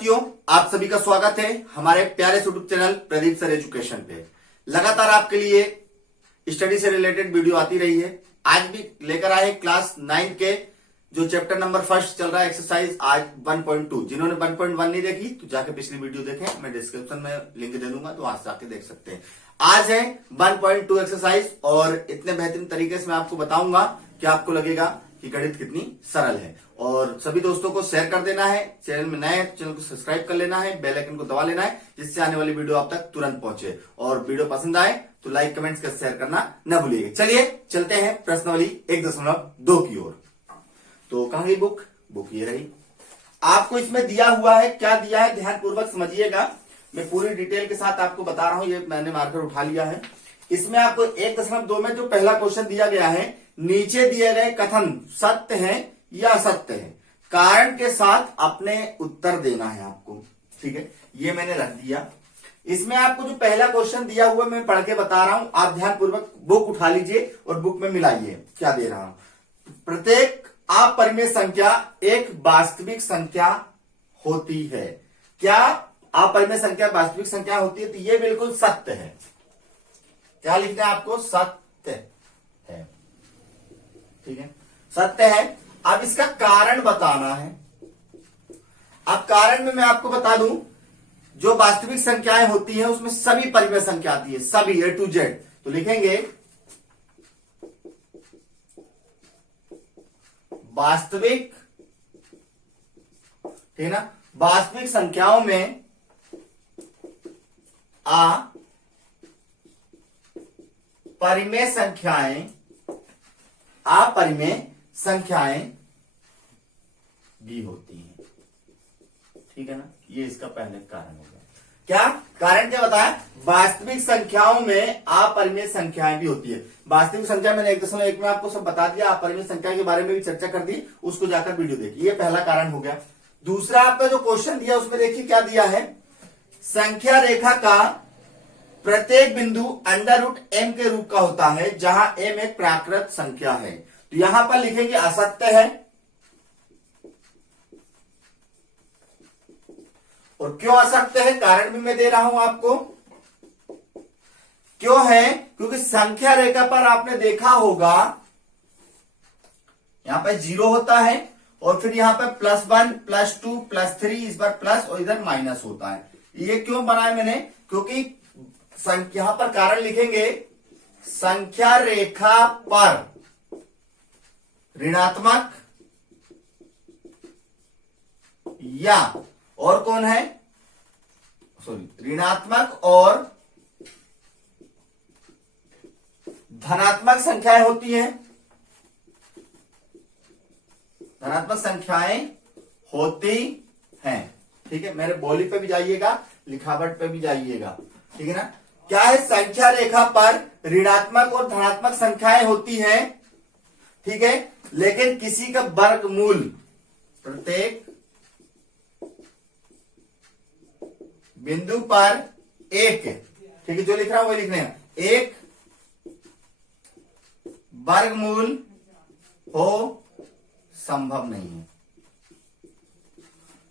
साथियों, आप सभी का स्वागत है हमारे प्यारे YouTube channel Pradeep sir education पे। लगातार आपके लिए स्टडी से रिलेटेड वीडियो आती रही है। आज भी लेकर आए क्लास 9 के जो चैप्टर नंबर फर्स्ट चल रहा है एक्सरसाइज आज 1.2। जिन्होंने 1.1 नहीं देखी तो जाके पिछली वीडियो देखें, मैं डिस्क्रिप्शन में लिंक दे दूंगा तो वहां से जाके देख सकते हैं। आज है 1.2 एक्सरसाइज और इतने बेहतरीन तरीके से मैं आपको बताऊंगा कि आपको लगेगा कि गणित कितनी सरल है। और सभी दोस्तों को शेयर कर देना है, चैनल में नए चैनल को सब्सक्राइब कर लेना है, बेल आइकन को दबा लेना है जिससे आने वाली वीडियो आप तक तुरंत पहुंचे। और वीडियो पसंद आए तो लाइक कमेंट्स कर शेयर करना न भूलिएगा। चलिए चलते हैं प्रश्नावली 1.2 की ओर। तो कहां गई बुक ये रही। आपको इसमें दिया हुआ है, क्या दिया है ध्यानपूर्वक समझिएगा। मैं पूरी डिटेल के साथ आपको बता रहा हूं, ये मैंने मार्कर उठा लिया है। इसमें आपको 1.2 में जो पहला क्वेश्चन दिया गया है, नीचे दिए गए कथन सत्य है या असत्य है, कारण के साथ अपने उत्तर देना है आपको। ठीक है, ये मैंने रख दिया। इसमें आपको जो पहला क्वेश्चन दिया हुआ मैं पढ़ के बता रहा हूं, आप ध्यानपूर्वक बुक उठा लीजिए और बुक में मिलाइए क्या दे रहा हूं। प्रत्येक अपरिमेय संख्या एक वास्तविक संख्या होती है। क्या अपरिमेय संख्या वास्तविक संख्या होती है? तो ये बिल्कुल सत्य है। क्या लिखना है आपको? सत्य है। ठीक है, सत्य है। अब इसका कारण बताना है। अब कारण में मैं आपको बता दूं, जो वास्तविक संख्याएं होती हैं उसमें सभी परिमेय संख्या आती है, सभी A to Z। तो लिखेंगे वास्तविक, ठीक है ना, वास्तविक संख्याओं में अपरिमेय संख्याएं भी होती हैं। ठीक है ना, ये इसका पहले कारण हो गया। क्या कारण क्या बताया? वास्तविक संख्याओं में अपरिमेय संख्याएं भी होती है। वास्तविक संख्या मैंने 1.1 में आपको सब बता दिया, अपरिमेय संख्या के बारे में भी चर्चा कर दी, उसको जाकर वीडियो देखिए। ये पहला कारण हो गया। दूसरा आपका जो क्वेश्चन दिया उसमें देखिए क्या दिया है, संख्या रेखा का प्रत्येक बिंदु √m के रूप का होता है जहां m एक प्राकृत संख्या है। तो यहां पर लिखेंगे असत्य है। और क्यों असत्य है, कारण भी मैं दे रहा हूं आपको। क्यों है? क्योंकि संख्या रेखा पर आपने देखा होगा यहां पर 0 होता है और फिर यहां पर +1 +2 +3, इस बार प्लस और इधर माइनस होता है। ये क्यों बनाया मैंने? क्योंकि यहां पर कारण लिखेंगे संख्या रेखा पर ऋणात्मक या और कौन है, ऋणात्मक और धनात्मक संख्याएं होती हैं। धनात्मक संख्याएं होती हैं। ठीक है, मेरे बोली पे भी जाइएगा, लिखावट पे भी जाइएगा। ठीक है ना, क्या है, संख्या रेखा पर ऋणात्मक और धनात्मक संख्याएं होती हैं। ठीक है, लेकिन किसी का वर्गमूल प्रत्येक बिंदु पर एक, ठीक है, जो लिख रहा हूं वही लिखने हैं, एक वर्गमूल हो संभव नहीं है।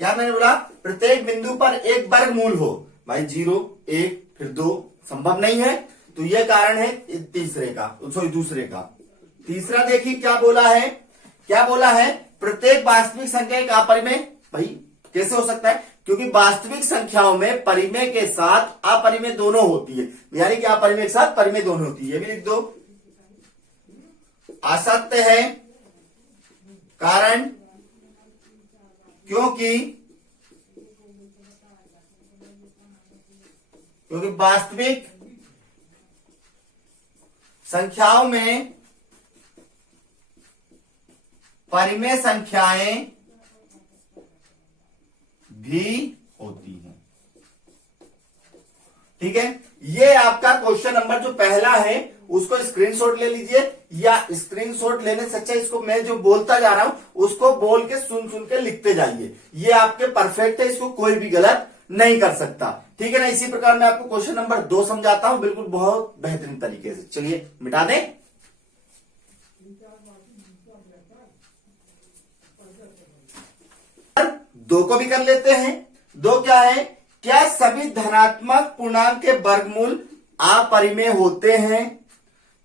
क्या मैंने बोला? प्रत्येक बिंदु पर एक वर्गमूल हो। भाई 0, 1 फिर 2 संभव नहीं है। तो यह कारण है दूसरे का। तीसरा देखिए क्या बोला है, प्रत्येक वास्तविक संख्या एक अपरिमेय। भाई कैसे हो सकता है? क्योंकि वास्तविक संख्याओं में परिमेय के साथ अपरिमेय दोनों होती है, यानी कि अपरिमेय के साथ परिमेय दोनों होती है। ये भी लिख दो। असत्य है कारण क्योंकि वास्तविक संख्याओं में परिमेय संख्याएं भी होती हैं। ठीक है, ये आपका क्वेश्चन नंबर जो पहला है उसको स्क्रीनशॉट ले लीजिए, या स्क्रीनशॉट लेने से अच्छा इसको मैं जो बोलता जा रहा हूं उसको बोल के सुन के लिखते जाइए। ये आपके परफेक्ट है, इसको कोई भी गलत नहीं कर सकता। ठीक है ना, इसी प्रकार मैं आपको क्वेश्चन नंबर 2 समझाता हूं बिल्कुल बहुत बेहतरीन तरीके से। चलिए मिटा दें। 2 को भी कर लेते हैं। दो क्या है, क्या सभी धनात्मक पूर्णांक के वर्गमूल अपरिमेय होते हैं?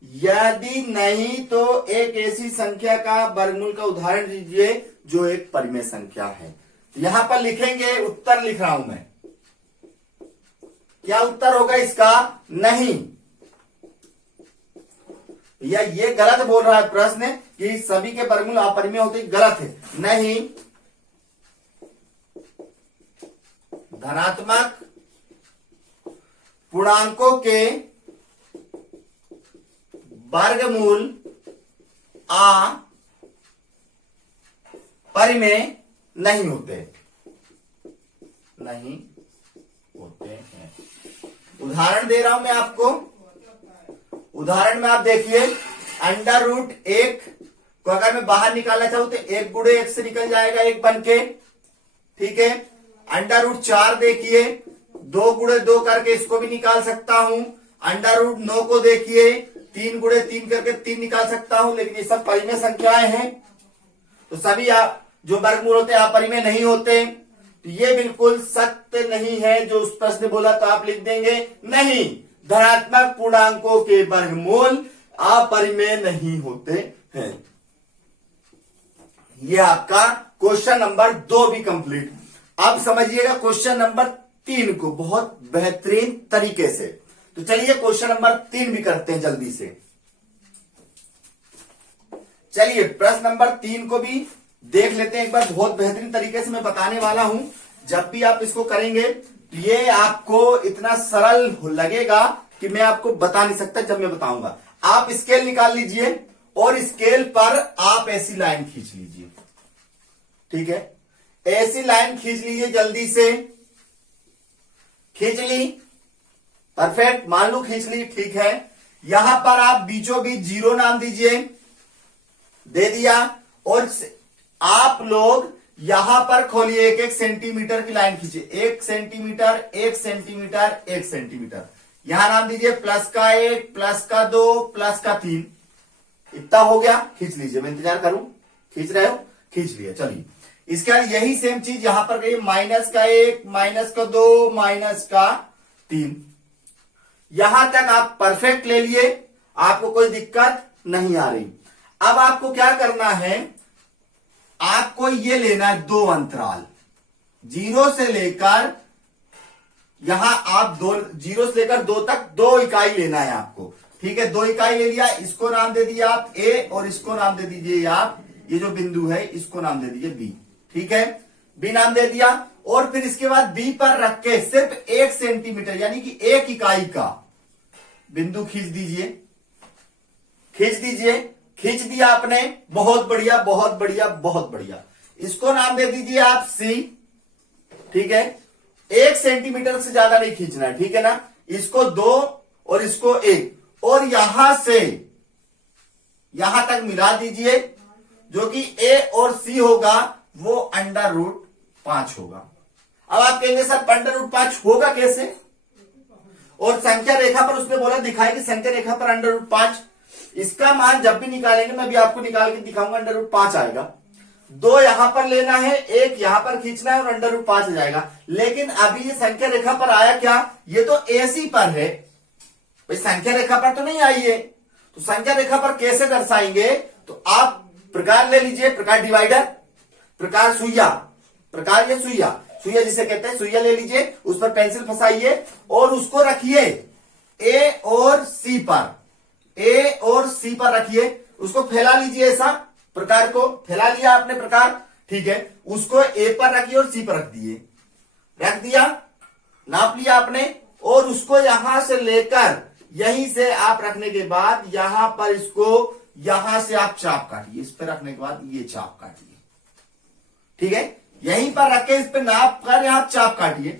यदि नहीं तो एक ऐसी संख्या का वर्गमूल का उदाहरण दीजिए जो एक परिमेय संख्या है। यहां पर लिखेंगे, उत्तर लिख रहा हूं मैं। क्या उत्तर होगा इसका? नहीं। या ये गलत बोल रहा है प्रश्न कि सभी के वर्गमूल अपरिमेय होते, गलत है। नहीं, धनात्मक पूर्णांकों के वर्गमूल अपरिमेय नहीं होते, नहीं होते हैं। उदाहरण दे रहा हूं मैं आपको। उदाहरण में आप देखिए, अंडर रूट 1 को अगर मैं बाहर निकालना चाहूं तो 1 गुणे 1 से निकल जाएगा 1 बन के, ठीक है। अंडर रूट 4 देखिए, 2 गुणे 2 करके इसको भी निकाल सकता हूं। अंडर रूट 9 को देखिए, 3 गुणे 3 करके 3 निकाल सकता हूं। लेकिन ये सब परिमेय संख्याएं हैं, तो सभी जो वर्गमूल होते हैं अपरिमेय नहीं होते। तो ये बिल्कुल सत्य नहीं है जो उस प्रश्न बोला, तो आप लिख देंगे नहीं, धनात्मक पूर्णांकों के वर्गमूल अपरिमेय नहीं होते हैं। ये आपका क्वेश्चन नंबर 2 भी कंप्लीट। अब समझिएगा क्वेश्चन नंबर 3 को बहुत बेहतरीन तरीके से। तो चलिए क्वेश्चन नंबर 3 भी करते हैं जल्दी से। चलिए प्रश्न नंबर 3 को भी देख लेते हैं एक बार। बहुत बेहतरीन तरीके से मैं बताने वाला हूं। जब भी आप इसको करेंगे तो ये आपको इतना सरल लगेगा कि मैं आपको बता नहीं सकता जब मैं बताऊंगा। आप स्केल निकाल लीजिए और स्केल पर आप ऐसी लाइन खींच लीजिए, ठीक है। ऐसी लाइन खींच लीजिए, जल्दी से खींच ली, परफेक्ट, मान लो खींच ली, ठीक है। यहां पर आप बीचों बीच 0 नाम दीजिए, दे दिया। और आप लोग यहां पर खोलिए, 1-1 सेंटीमीटर की लाइन खींचिए, 1 सेंटीमीटर 1 सेंटीमीटर 1 सेंटीमीटर। यहां नाम दीजिए प्लस का 1, प्लस का 2, प्लस का 3। इतना हो गया, खींच लीजिए, मैं इंतजार करूं। खींच रहे हो? खींच लिया। चलिए इसके बाद यही सेम चीज यहां पर करिए, माइनस का 1, माइनस का 2, माइनस का 3। यहां तक आप परफेक्ट ले लिए, आपको कोई दिक्कत नहीं आ रही। अब आपको क्या करना है, आपको ये लेना है 2 अंतराल, 0 से लेकर यहां आप 0 से लेकर 2 तक 2 इकाई लेना है आपको, ठीक है। 2 इकाई ले लिया, इसको नाम दे दिया आप ए और इसको नाम दे दीजिए आप, ये जो बिंदु है इसको नाम दे दीजिए बी, ठीक है। बी नाम दे दिया। और फिर इसके बाद बी पर रख के सिर्फ 1 सेंटीमीटर यानी कि 1 इकाई का बिंदु खींच दीजिए, खींच दीजिए। खींच दिया आपने, बहुत बढ़िया, बहुत बढ़िया, बहुत बढ़िया। इसको नाम दे दीजिए आप सी, ठीक है। 1 सेंटीमीटर से ज्यादा नहीं खींचना है, ठीक है ना। इसको 2 और इसको 1, और यहां से यहां तक मिला दीजिए, जो कि ए और सी होगा वो अंडर रूट 5 होगा। अब आप कहेंगे सर अंडर रूट 5 होगा कैसे? और संख्या रेखा पर उसने बोला दिखाए कि संख्या रेखा पर अंडर रूट 5, इसका मान जब भी निकालेंगे मैं भी आपको निकाल के दिखाऊंगा, अंडर रूट 5 आएगा। 2 यहां पर लेना है, 1 यहां पर खींचना है और अंडर रूट 5 आ जाएगा। लेकिन अभी ये संख्या रेखा पर आया क्या? ये तो एसी पर है भाई, संख्या रेखा पर तो नहीं आई है। तो संख्या रेखा पर कैसे दर्शाएंगे? तो आप प्रकार ले लीजिए, प्रकार डिवाइडर, प्रकार सुइया, प्रकार ये सुइया, सुइया जिसे कहते हैं, सुइया ले लीजिए, उस पर पेंसिल फंसाइए और उसको रखिए ए और सी पर, ए और सी पर रखिए। उसको फैला लीजिए, ऐसा प्रकार को फैला लिया आपने प्रकार, ठीक है। उसको ए पर रखिए और सी पर रख दिए, रख दिया, नाप लिया आपने। और उसको यहां से लेकर यहीं से आप रखने के बाद यहां पर इसको यहां से आप चाप काटिए, इस पर रखने के बाद ये चाप काटिए, ठीक है। यहीं पर रख के इस पे नाप कर यहां चाप काटिए,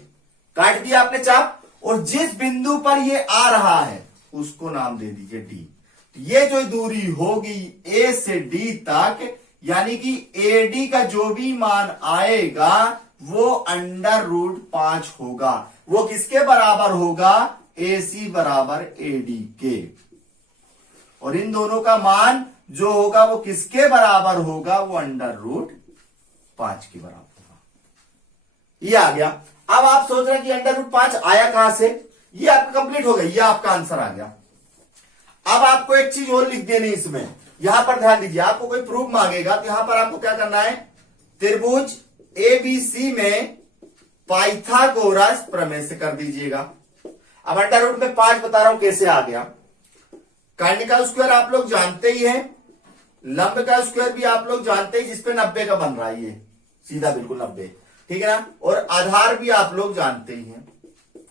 काट दिया आपने चाप। और जिस बिंदु पर ये आ रहा है उसको नाम दे दीजिए डी। ये जो दूरी होगी ए से डी तक, यानी कि एडी का जो भी मान आएगा वो अंडर रूट 5 होगा। वो किसके बराबर होगा? एसी बराबर एडी के। और इन दोनों का मान जो होगा वो किसके बराबर होगा? वो अंडर रूट 5 के बराबर होगा। ये आ गया। अब आप सोच रहे हैं कि √5 आया कहां से, ये आपका कंप्लीट हो गया, ये आपका आंसर आ गया। अब आपको एक चीज और लिख देनी इसमें, यहां पर ध्यान दीजिए, आपको कोई प्रूफ मांगेगा तो यहां पर आपको क्या करना है, त्रिभुज एबीसी में पाइथागोरस प्रमेय से कर दीजिएगा। अब √5 बता रहा हूं कैसे आ गया। कर्ण का स्क्वायर आप लोग जानते ही हैं, लंब का स्क्वायर भी आप लोग जानते हैं, जिसपे 90 का बन रहा है, ये सीधा बिल्कुल 90, ठीक है ना। और आधार भी आप लोग जानते ही हैं,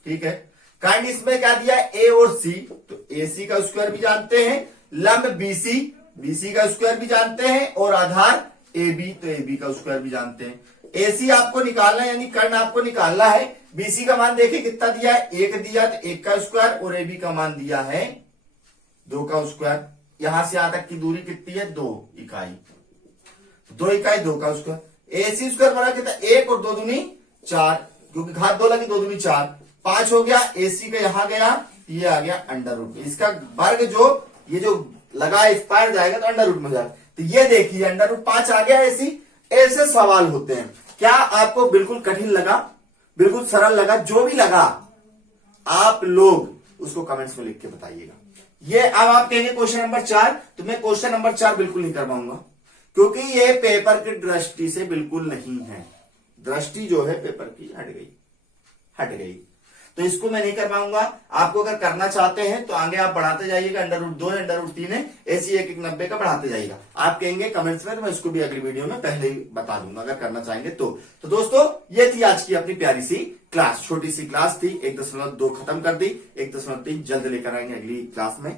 ठीक है। कर्ण इसमें क्या दिया, ए और सी, तो AC का स्क्वायर भी जानते हैं, लंब BC का स्क्वायर भी जानते हैं, और आधार AB, तो AB का स्क्वायर भी जानते हैं। AC आपको निकालना है, यानी कर्ण आपको निकालना है। BC का मान देखिए कितना दिया है, 1 दिया, तो 1 का स्क्वायर, और AB का मान दिया है 2 का स्क्वायर। यहां से यहां तक की दूरी कितनी है, 2 इकाई, 2 इकाई 2 का स्क्वायर। AC स्क्वायर बना कितना, 1 और 2 दूनी 4, क्योंकि घात 2 लगी, 2 दूनी 4, 5 हो गया। AC का यहां गया, ये आ गया √, इसका वर्ग जो ये जो लगा इस पार जाएगा तो √, में जाएगा। तो ये देखिए √5 आ गया AC। ऐसे सवाल होते हैं। क्या आपको बिल्कुल कठिन लगा, बिल्कुल सरल लगा, जो भी लगा आप लोग उसको कमेंट्स में लिख के बताइएगा। ये अब आप कहेंगे क्वेश्चन नंबर 4, तो मैं क्वेश्चन नंबर 4 बिल्कुल नहीं कर पाऊंगा, क्योंकि ये पेपर की दृष्टि से बिल्कुल नहीं है। दृष्टि जो है पेपर की हट गई, तो इसको मैं नहीं कर पाऊंगा। आपको अगर करना चाहते हैं तो आगे आप बढ़ाते जाइएगा, √2 है, √3 है, ऐसी 1 90 का बढ़ाते जाइएगा। आप कहेंगे कमेंट्स में, तो मैं इसको भी अगली वीडियो में पहले ही बता दूंगा, अगर करना चाहेंगे तो दोस्तों ये थी आज की अपनी प्यारी सी क्लास, छोटी सी क्लास थी। 1.2 खत्म कर दी, 1.3 जल्द लेकर आएंगे अगली क्लास में।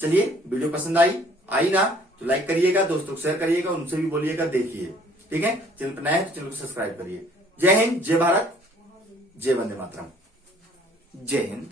चलिए, वीडियो पसंद आई ना तो लाइक करिएगा, दोस्तों को शेयर करिएगा, उनसे भी बोलिएगा देखिए, ठीक है। चैनल पर नए हैं तो चैनल को सब्सक्राइब करिए। जय हिंद, जय भारत, जय वंदे मातरम, जय हिंद।